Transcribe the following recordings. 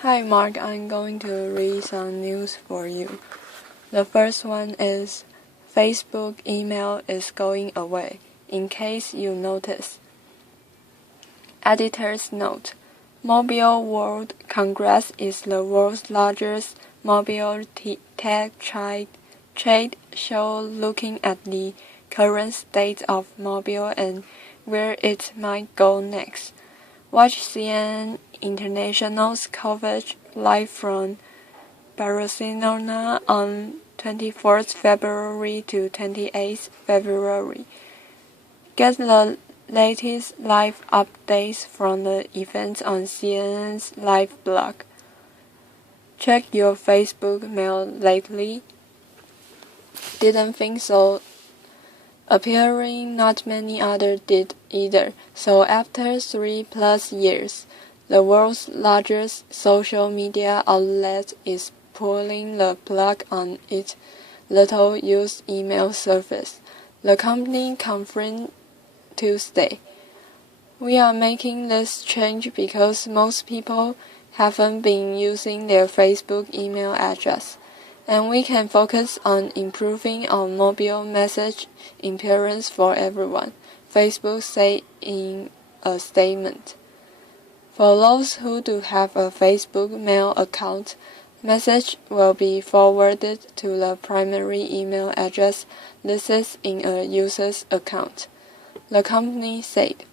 Hi Mark, I'm going to read some news for you. The first one is Facebook email is going away, in case you notice. Editor's note: Mobile World Congress is the world's largest mobile tech trade show looking at the current state of mobile and where it might go next. Watch CNN International's coverage live from Barcelona on 24th February to 28th February. Get the latest live updates from the event on CNN's live blog. Check your Facebook mail lately? Didn't think so. Appearing not many others did either, so after 3+ years, the world's largest social media outlet is pulling the plug on its little-used email service. The company confirmed Tuesday. We are making this change because most people haven't been using their Facebook email address, and we can focus on improving our mobile message experience for everyone, Facebook said in a statement. For those who do have a Facebook mail account, message will be forwarded to the primary email address listed in a user's account, the company said.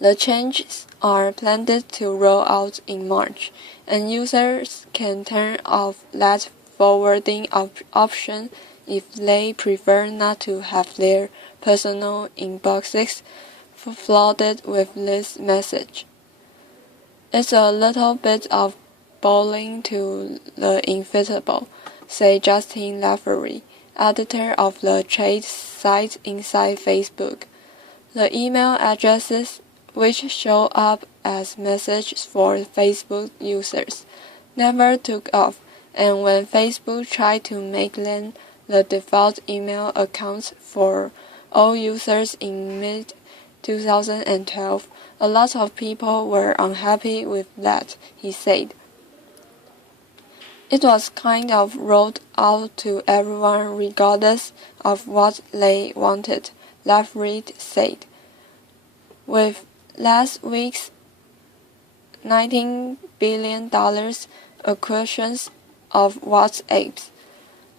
The changes are planned to roll out in March, and users can turn off that forwarding option if they prefer not to have their personal inboxes flooded with this message. It's a little bit of bowling to the inevitable, said Justin Lavery, editor of the trade site Inside Facebook. The email addresses, which show up as messages for Facebook users, never took off, and when Facebook tried to make them the default email accounts for all users in mid-2012, a lot of people were unhappy with that, he said. It was kind of rolled out to everyone regardless of what they wanted, Lavery said. With last week's $19 billion acquisition of WhatsApp,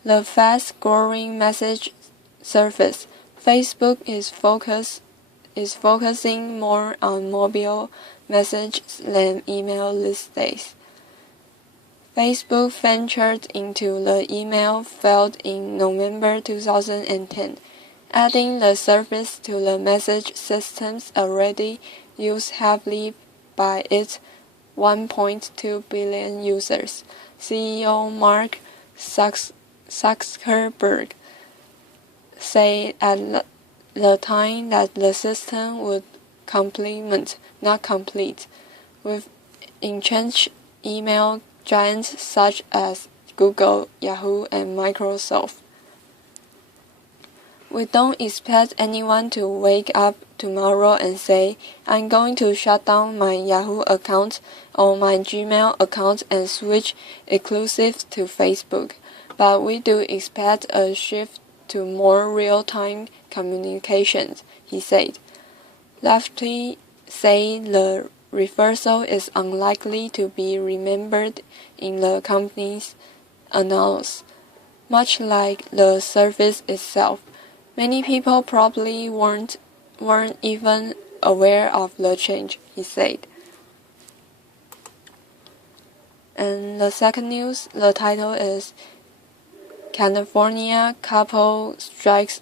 the fast-growing message service, Facebook is focusing more on mobile messages than email these days. Facebook ventured into the email field in November 2010, adding the service to the message systems already used heavily by its 1.2 billion users, CEO Mark Zuckerberg said at the time that the system would not complete, with entrenched email giants such as Google, Yahoo, and Microsoft. We don't expect anyone to wake up tomorrow and say, I'm going to shut down my Yahoo account or my Gmail account and switch exclusive to Facebook, but we do expect a shift to more real-time communications, he said. Lafferty said the reversal is unlikely to be remembered in the company's annals, much like the service itself. Many people probably weren't even aware of the change, he said. And the second news, the title is California couple strikes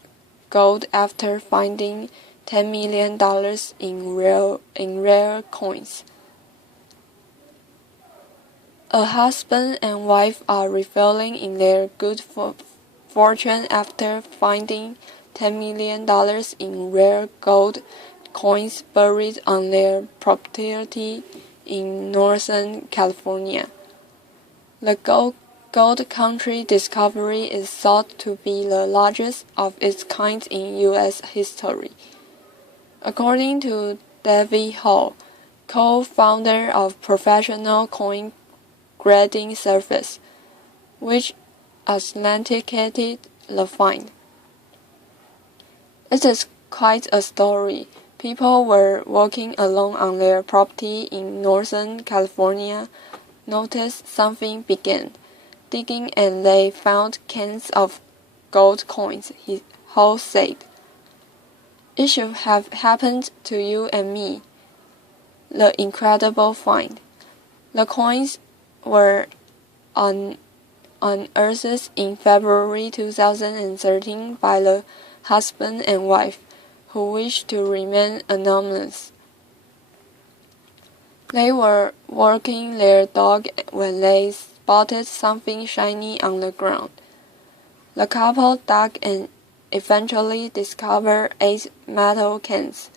gold after finding $10 million in rare coins. A husband and wife are reveling in their good fortune after finding $10 million in rare gold coins buried on their property in Northern California. The gold country discovery is thought to be the largest of its kind in U.S. history. According to David Hall, co-founder of professional coin grading service, which authenticated the find. It is quite a story. People were walking along on their property in Northern California, noticed something began digging, and they found cans of gold coins, Ho said. It should have happened to you and me. The incredible find. The coins were unearthed in February 2013 by the husband and wife, who wished to remain anonymous. They were walking their dog when they spotted something shiny on the ground. The couple dug and eventually discovered 8 metal cans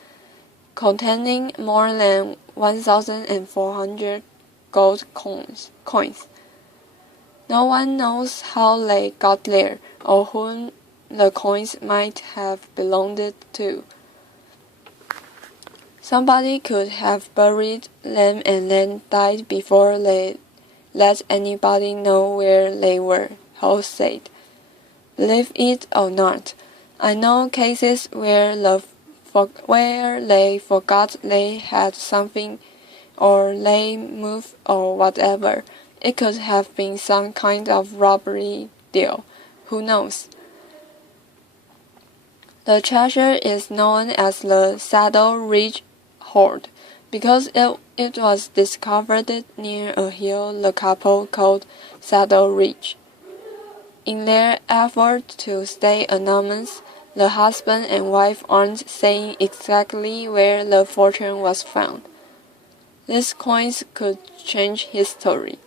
containing more than 1,400 gold coins. No one knows how they got there or whom the coins might have belonged to. Somebody could have buried them and then died before they let anybody know where they were, Ho said. Believe it or not, I know cases where they forgot they had something, or they moved or whatever. It could have been some kind of robbery deal. Who knows? The treasure is known as the Saddle Ridge Hoard because it was discovered near a hill the couple called Saddle Ridge. In their effort to stay anonymous, the husband and wife aren't saying exactly where the fortune was found. These coins could change history.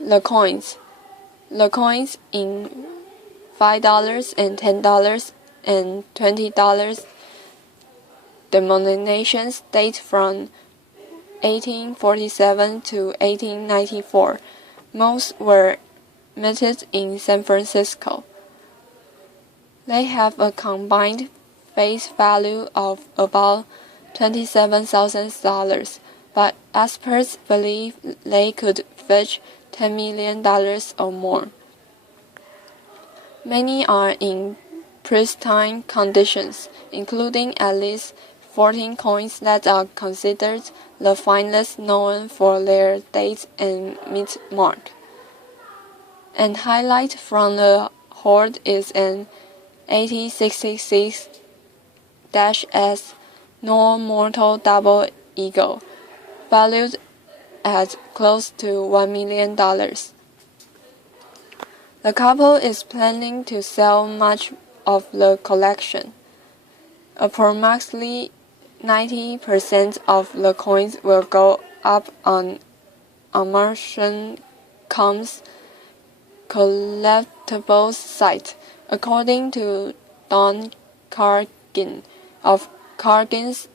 The coins in $5 and $10 and $20 denominations date from 1847 to 1894. Most were minted in San Francisco. They have a combined face value of about $27,000, but experts believe they could fetch $10 million or more. Many are in pristine conditions, including at least 14 coins that are considered the finest known for their date and mint mark. An highlight from the hoard is an 1866-S non-mortal double eagle, valued at close to $1 million. The couple is planning to sell much of the collection. Approximately 90% of the coins will go up on Amazon.com's collectibles site, according to Don Cargin of Cargin's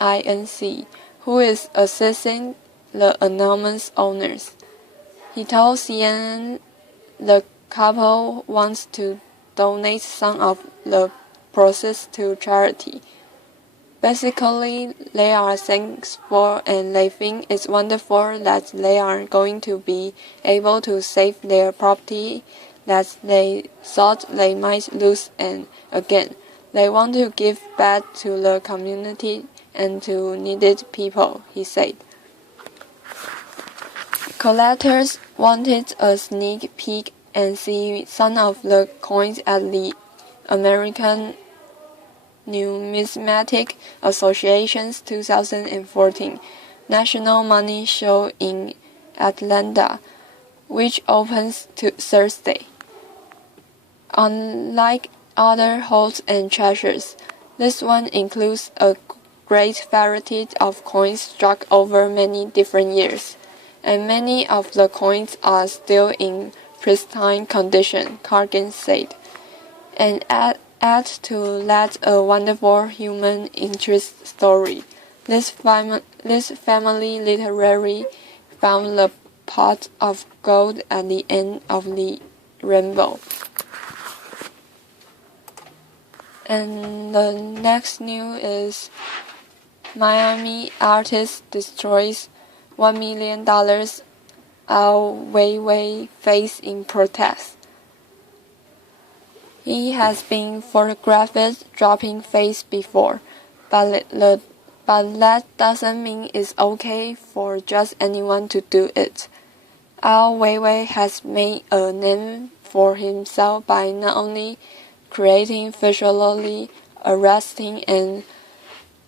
Inc., who is assessing the anonymous owners. He told CNN the couple wants to donate some of the proceeds to charity. Basically, they are thankful and they think it's wonderful that they are going to be able to save their property that they thought they might lose, and again, they want to give back to the community and to needed people, he said. Collectors wanted a sneak peek and see some of the coins at the American Numismatic Association's 2014 National Money Show in Atlanta, which opens Thursday. Unlike other hoards and treasures, this one includes a great variety of coins struck over many different years, and many of the coins are still in pristine condition, Cargin said. And add to that a wonderful human interest story. This family literally found the pot of gold at the end of the rainbow. And the next news is Miami artist destroys $1 million Ai Weiwei face in protest. He has been photographed dropping face before, but that doesn't mean it's okay for just anyone to do it. Ai Weiwei has made a name for himself by not only creating visually arresting and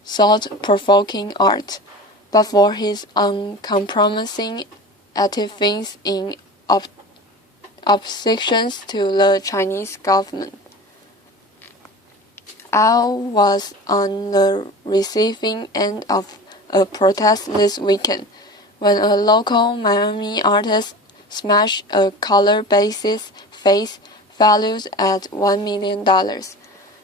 thought-provoking art, but for his uncompromising activism in opposition to the Chinese government. Ai was on the receiving end of a protest this weekend when a local Miami artist smashed a color-based face valued at $1 million.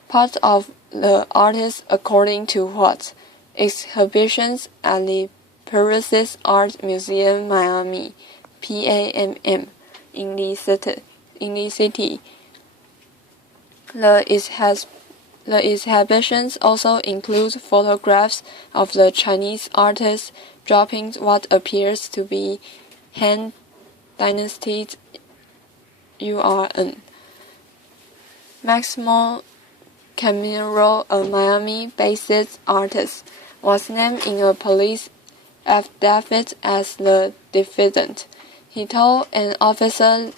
Part of the artist, according to what exhibitions at the Paris Art Museum Miami (PAMM) in the city. The exhibitions also include photographs of the Chinese artist dropping what appears to be Han Dynasty's yuan. Maximo Camero, a Miami-based artist, was named in a police affidavit as the defendant. He told an officer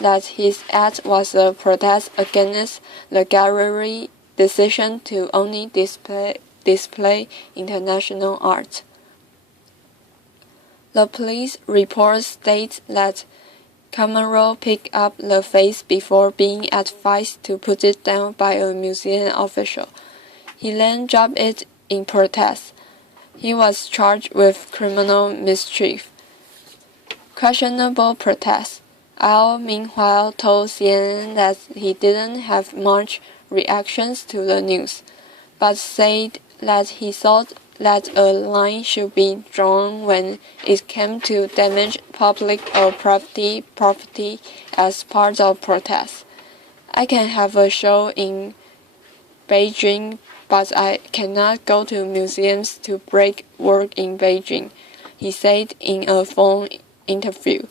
that his act was a protest against the gallery's decision to only display international art. The police report states that Camero picked up the face before being advised to put it down by a museum official. He then dropped it in protest. He was charged with criminal mischief. Questionable protest. Ai, meanwhile, told CNN that he didn't have much reactions to the news, but said that he thought that a line should be drawn when it came to damage public or property as part of protests. I can have a show in Beijing, but I cannot go to museums to break work in Beijing, he said in a phone interview.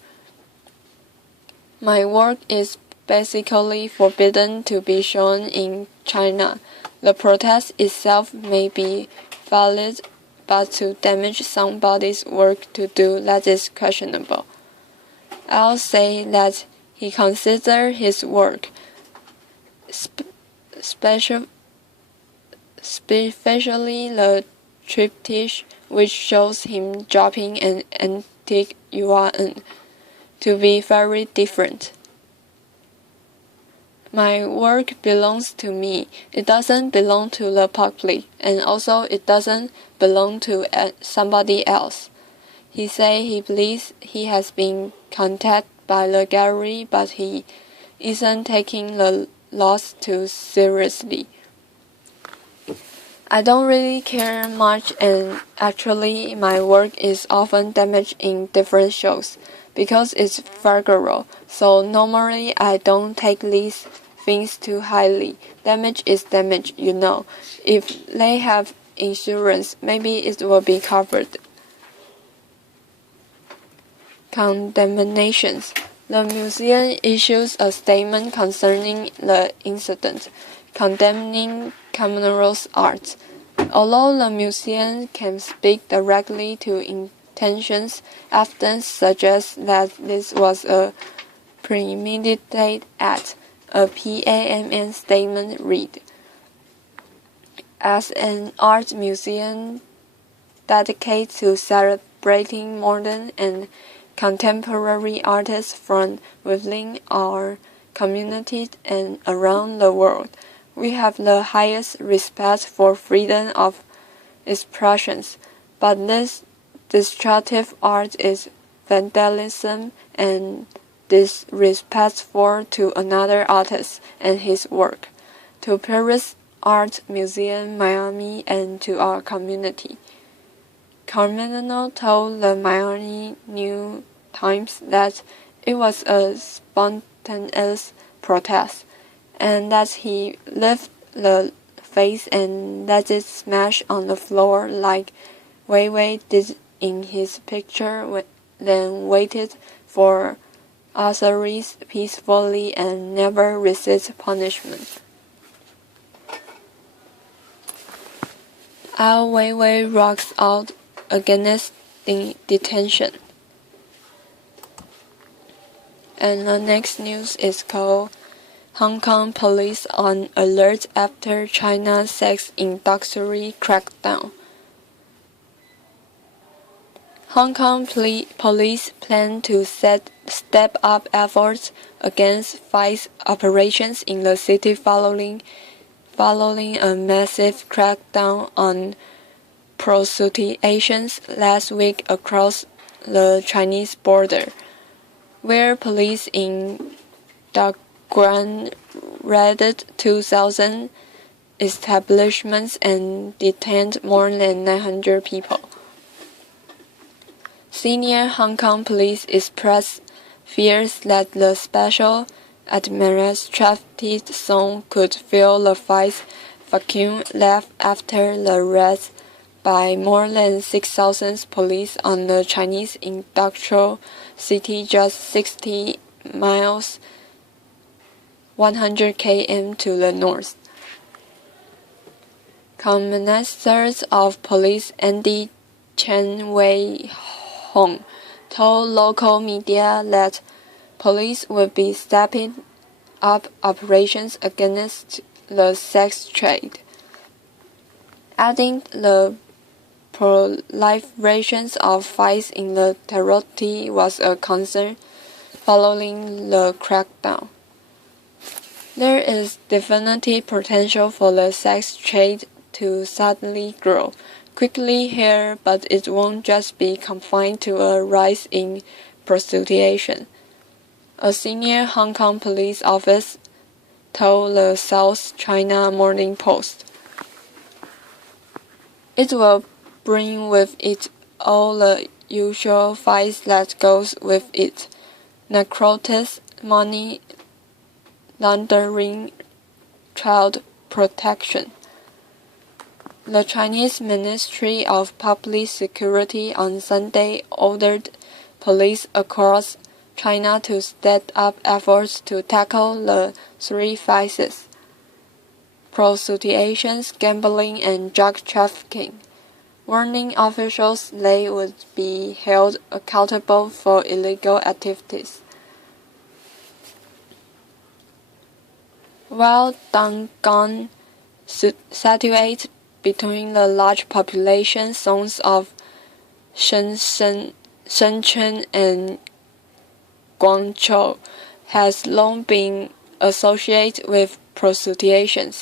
My work is basically forbidden to be shown in China. The protest itself may be valid, but to damage somebody's work to do that is questionable. I'll say that he considered his work, especially the triptych which shows him dropping an antique yuan, to be very different. My work belongs to me. It doesn't belong to the public, and also it doesn't belong to somebody else. He said he believes he has been contacted by the gallery, but he isn't taking the loss too seriously. I don't really care much, and actually my work is often damaged in different shows because it's fragile, so normally I don't take these things too highly. Damage is damage, you know. If they have insurance, maybe it will be covered. Condemnations. The museum issues a statement concerning the incident, condemning Camero's art. Although the museum can speak directly to intentions, evidence suggests that this was a premeditated act. A PAMM statement read, as an art museum dedicated to celebrating modern and contemporary artists from within our community and around the world, we have the highest respect for freedom of expression, but this destructive art is vandalism and disrespectful to another artist and his work, to Paris Art Museum Miami, and to our community. Camero told the Miami New Times that it was a spontaneous protest, and that he left the face and let it smash on the floor like Weiwei did in his picture, then waited for authorities peacefully and never resist punishment. Ai Weiwei rocks out against detention. And the next news is called Hong Kong police on alert after China's sex industry crackdown. Hong Kong police plan to step up efforts against vice operations in the city following a massive crackdown on prostitution last week across the Chinese border, where police in Daqing raided 2,000 establishments and detained more than 900 people. Senior Hong Kong police expressed fears that the special administrative zone could fill the vice vacuum left after the raids by more than 6,000 police on the Chinese industrial city just 60 miles 100 km to the north. Commissioner of Police Andy Chen Wei-hong told local media that police would be stepping up operations against the sex trade, adding the proliferation of vice in the territory was a concern following the crackdown. There is definitely potential for the sex trade to suddenly grow quickly here, but it won't just be confined to a rise in prostitution. A senior Hong Kong police officer told the South China Morning Post. It will bring with it all the usual vice that goes with it: narcotics, money laundering, child protection. The Chinese Ministry of Public Security on Sunday ordered police across China to step up efforts to tackle the three vices: prostitution, gambling, and drug trafficking, warning officials they would be held accountable for illegal activities. While Daqing, situated between the large population zones of Shenzhen and Guangzhou, has long been associated with prostitution.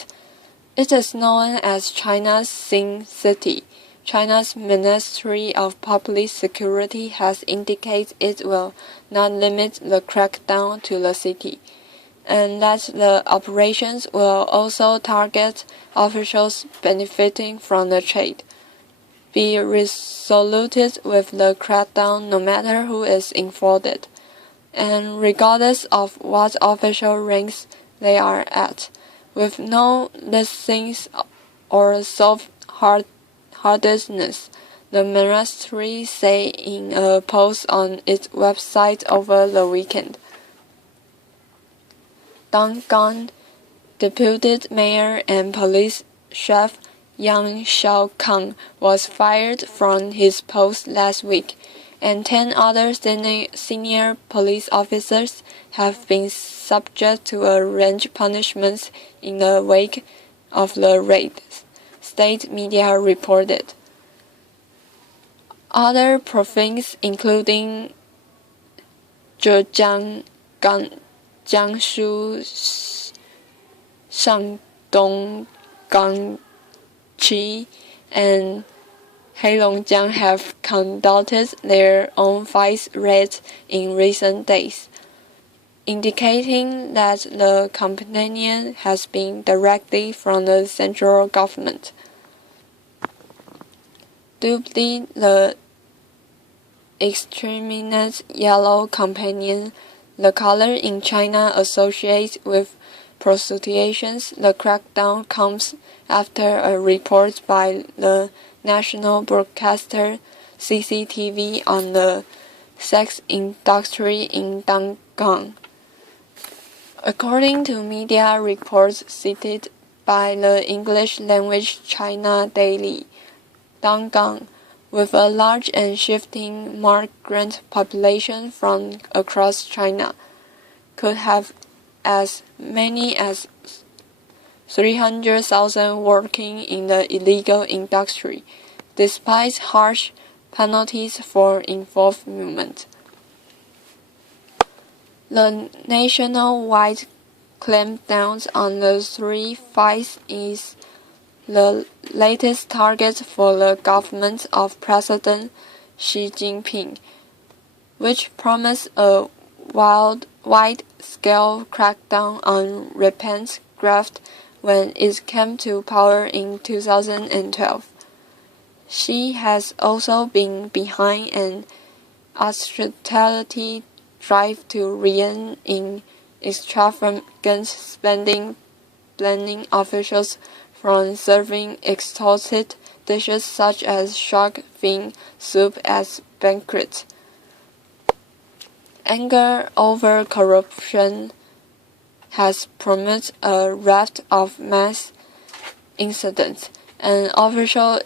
It is known as China's Sin City. China's Ministry of Public Security has indicated it will not limit the crackdown to the city, and that the operations will also target officials benefiting from the trade. Be resolute with the crackdown no matter who is involved, and regardless of what official ranks they are at, with no listings or soft-heartedness, the ministry said in a post on its website over the weekend. Daqing Deputy Mayor and Police Chief Yang Xiaokang was fired from his post last week, and 10 other senior police officers have been subject to a range of punishments in the wake of the raid, state media reported. Other provinces, including Zhejiang, Jiangsu, Shandong, Guangxi, and Heilongjiang have conducted their own vice raids in recent days, indicating that the companion has been directly from the central government. Dubbed the extremist yellow companion, the color in China associated with prostitution. The crackdown comes after a report by the national broadcaster CCTV on the sex industry in Dangang. According to media reports cited by the English-language China Daily, Dangang, with a large and shifting migrant population from across China, could have as many as 300,000 working in the illegal industry, despite harsh penalties for involvement. The nationwide clampdown on the three fights is the latest target for the government of President Xi Jinping, which promised a wide-scale crackdown on rampant graft when it came to power in 2012. Xi has also been behind an austerity drive to rein in extravagant spending, banning officials from serving exotic dishes such as shark fin soup at banquets. Anger over corruption has prompted a raft of mass incidents and official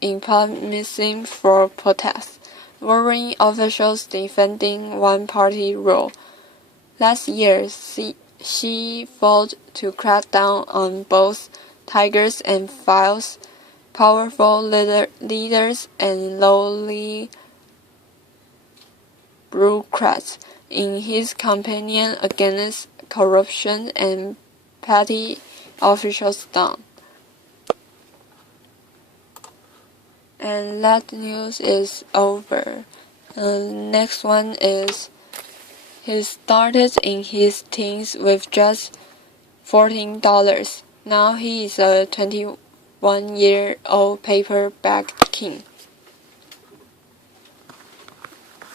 imprisonment for protests, warring officials defending one-party rule. Last year, Xi vowed to crack down on both tigers and files, powerful leaders and lowly bureaucrats in his campaign against corruption and petty officials down. And that news is over. Next one is he started in his teens with just $14. Now he is a 21-year-old paperback king.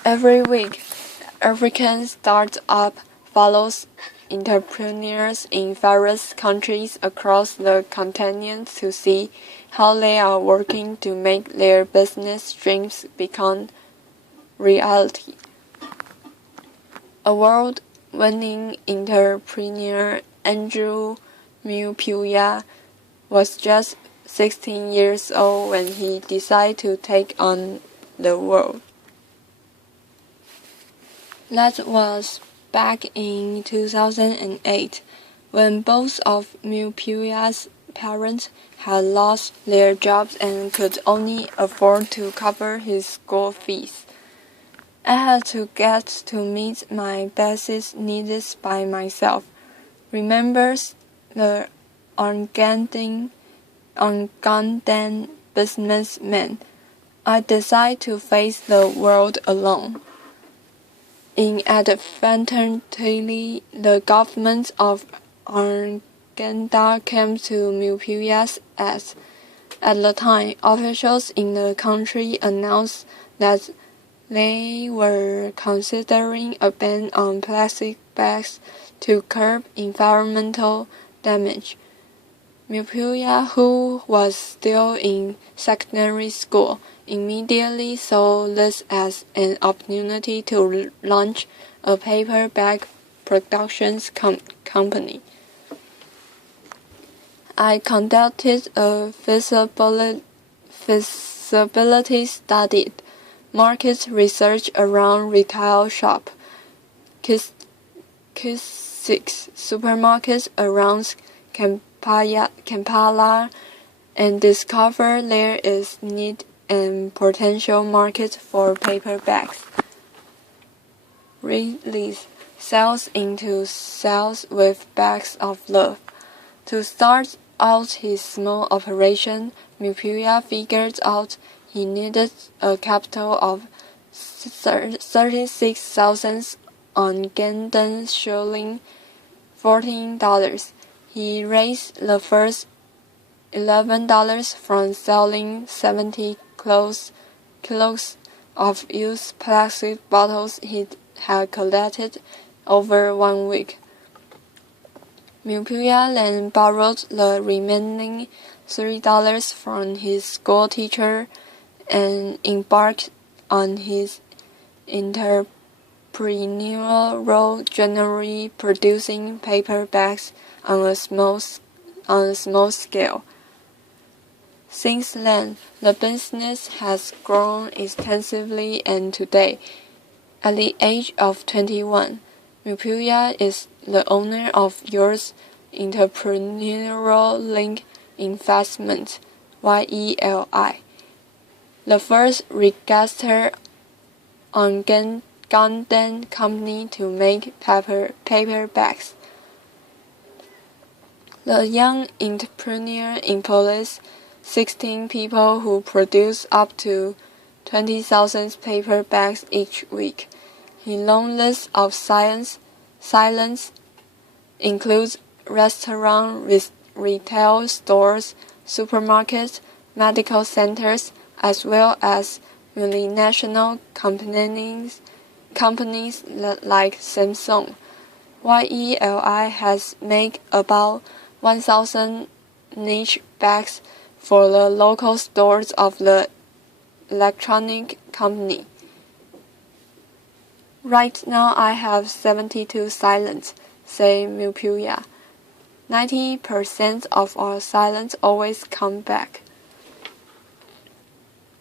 Every week, African startup follows entrepreneurs in various countries across the continent to see how they are working to make their business dreams become reality. Award-winning entrepreneur Andrew Mupuya was just 16 years old when he decided to take on the world. That was back in 2008, when both of Mupuya's parents had lost their jobs and could only afford to cover his school fees. I had to get to meet my basic needs by myself, remembers the Ugandan businessman. I decided to face the world alone. Inadvertently, the government of Uganda came to Mupuya's aid. At the time, officials in the country announced that they were considering a ban on plastic bags to curb environmental damage. Mupuya, who was still in secondary school, immediately saw this as an opportunity to launch a paper bag production company. I conducted a feasibility study, market research around retail shop, Kiosks, supermarkets around Kampala, and discovered there is need and potential market for paper bags. Release sales into sales with bags of love. To start out his small operation, Mupuya figured out he needed a capital of 36,000 Ugandan shilling, $14. He raised the first $11 from selling 70 kilos of used plastic bottles he had collected over 1 week. Mupuya then borrowed the remaining $3 from his school teacher and embarked on his entrepreneurial journey, producing paper bags on a small scale. Since then, the business has grown extensively, and today, at the age of 21, Mupuya is the owner of Yours Entrepreneurial Link Investment (YELI), the first registered on Gundam company to make paper bags. The young entrepreneur employs 16 people who produce up to 20,000 paper bags each week. His long list of silence includes restaurants, retail stores, supermarkets, medical centers, as well as multinational companies like Samsung. YELI has made about 1,000 niche bags for the local stores of the electronic company. Right now I have 72 silents, say Mupuya. 90% of our silents always come back.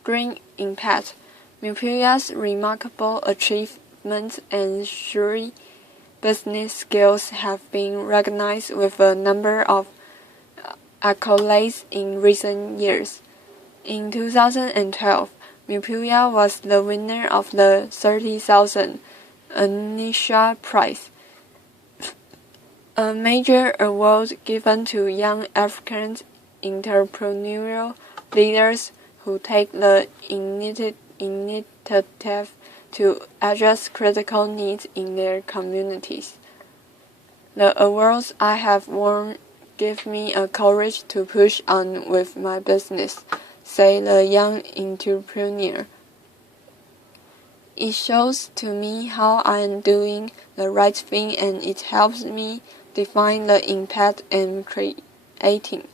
Green impact. Mupuya's remarkable achievements and sure business skills have been recognized with a number of accolades in recent years. In 2012, Mupuya was the winner of the 30,000 Anisha Prize, a major award given to young African entrepreneurial leaders who take the initiative to address critical needs in their communities. The awards I have won give me a courage to push on with my business, say the young entrepreneur. It shows to me how I am doing the right thing, and it helps me define the impact I'm creating.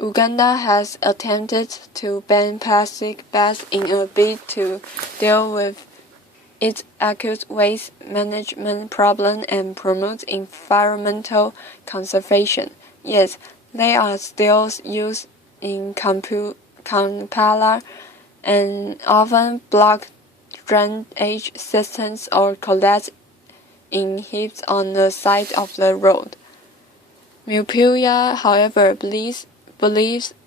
Uganda has attempted to ban plastic bags in a bid to deal with its acute waste management problem and promote environmental conservation. Yet, they are still used in Kampala and often block drainage systems or collect in heaps on the side of the road. Mupuya, however, believes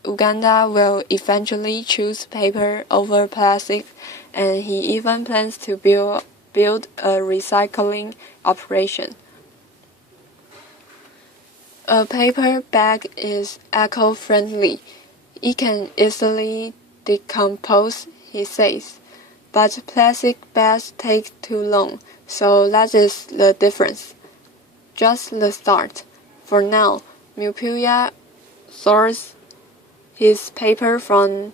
Uganda will eventually choose paper over plastic, and he even plans to build a recycling operation. A paper bag is eco-friendly. It can easily decompose, he says, but plastic bags take too long, so that is the difference. Just the start. For now, Mupuya sources his paper from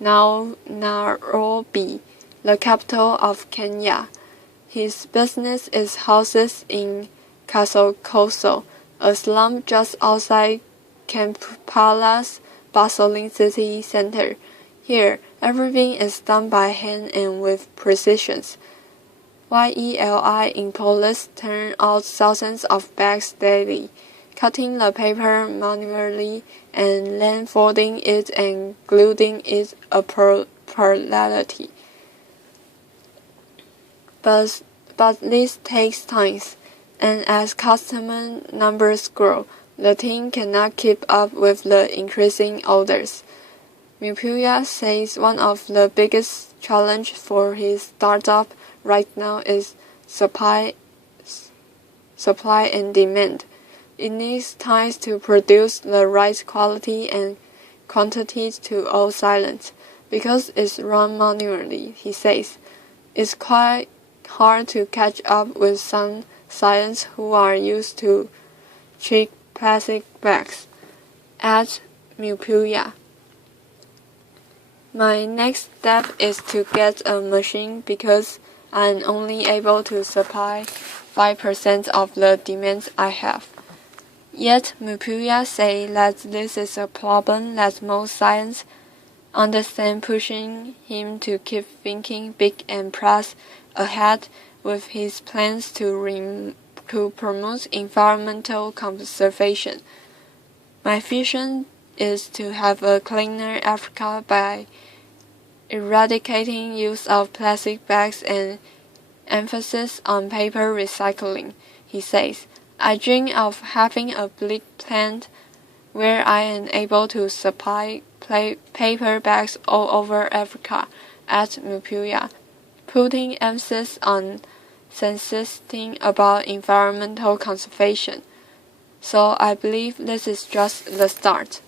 Nairobi, the capital of Kenya. His business is housed in Kasokoso, a slum just outside Kampala's bustling city center. Here, everything is done by hand and with precision. YELI employees turn out thousands of bags daily, cutting the paper manually and then folding it and gluing it appropriately. But this takes time, and as customer numbers grow, the team cannot keep up with the increasing orders. Mupuya says one of the biggest challenges for his startup right now is supply and demand. It needs time to produce the right quality and quantity to all silents. Because it's run manually, he says, it's quite hard to catch up with some silents who are used to cheap plastic bags. At Mupuya. My next step is to get a machine because I'm only able to supply 5% of the demands I have. Yet Mupuya say that this is a problem that most science understand, pushing him to keep thinking big and press ahead with his plans to promote environmental conservation. My vision is to have a cleaner Africa by eradicating use of plastic bags and emphasis on paper recycling, he says. I dream of having a big plant where I am able to supply paper bags all over Africa at Mupuya, putting emphasis on insisting about environmental conservation. So I believe this is just the start.